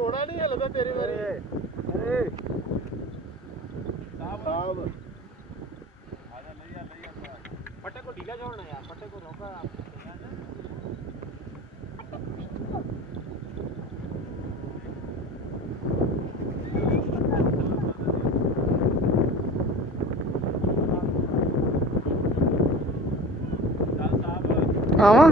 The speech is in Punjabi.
ਘੋੜਾ ਨਹੀਂ ਹਿੱਲਦਾ ਤੇਰੀ ਵਾਰੀ। ਅਰੇ ਸਾਹਿਬ ਆਜਾ ਲਈ ਆ ਫੱਟੇ ਕੋ ਢੀਲਾ ਛੋੜਨਾ ਯਾਰ, ਫੱਟੇ ਕੋ ਰੋਕਾ ਆਵਾਂ।